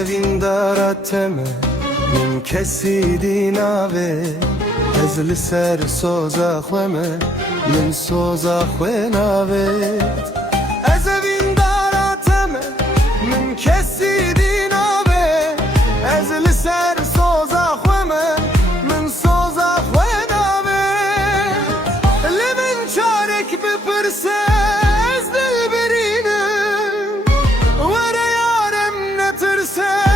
evin من کسی دی ناوه از لسر سوزا خومه من سوزا خوه ناوه از اوین داراتمه من کسی دی ناوه از لسر سوزا خومه من سوزا خوه ناوه لمن چارک بپرسه از دل برینه وره یارم نترسه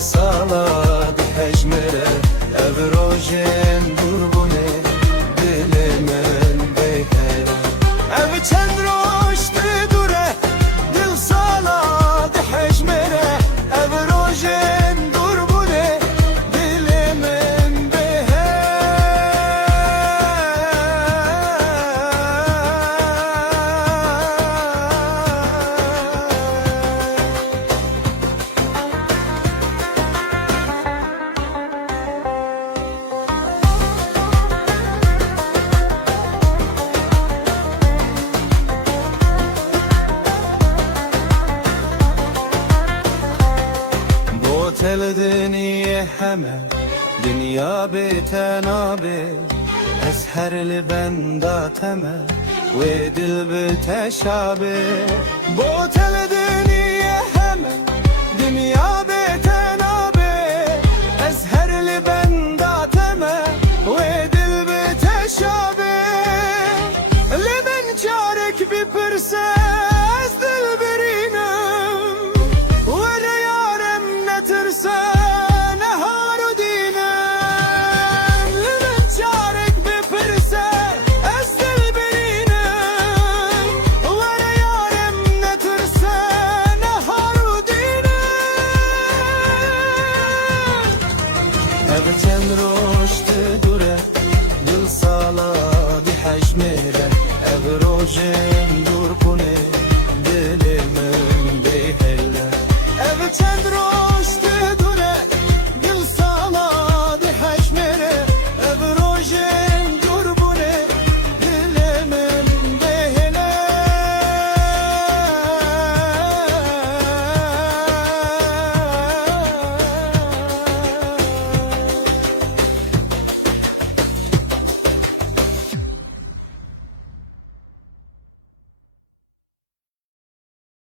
Sala bir hecmere ev rojen burbune dilimin beyhere ev çend roşte dure dil sala bir hecmere ev rojen burbune dilimin Tel dünya heme dünya betenabe ez herli benda teme ve dil beteşabe bu tel dünya heme dünya betenabe ez herli benda teme ve dil beteşabe lemen çarek bir pırse ev çend roşte dure dil sala di hecmere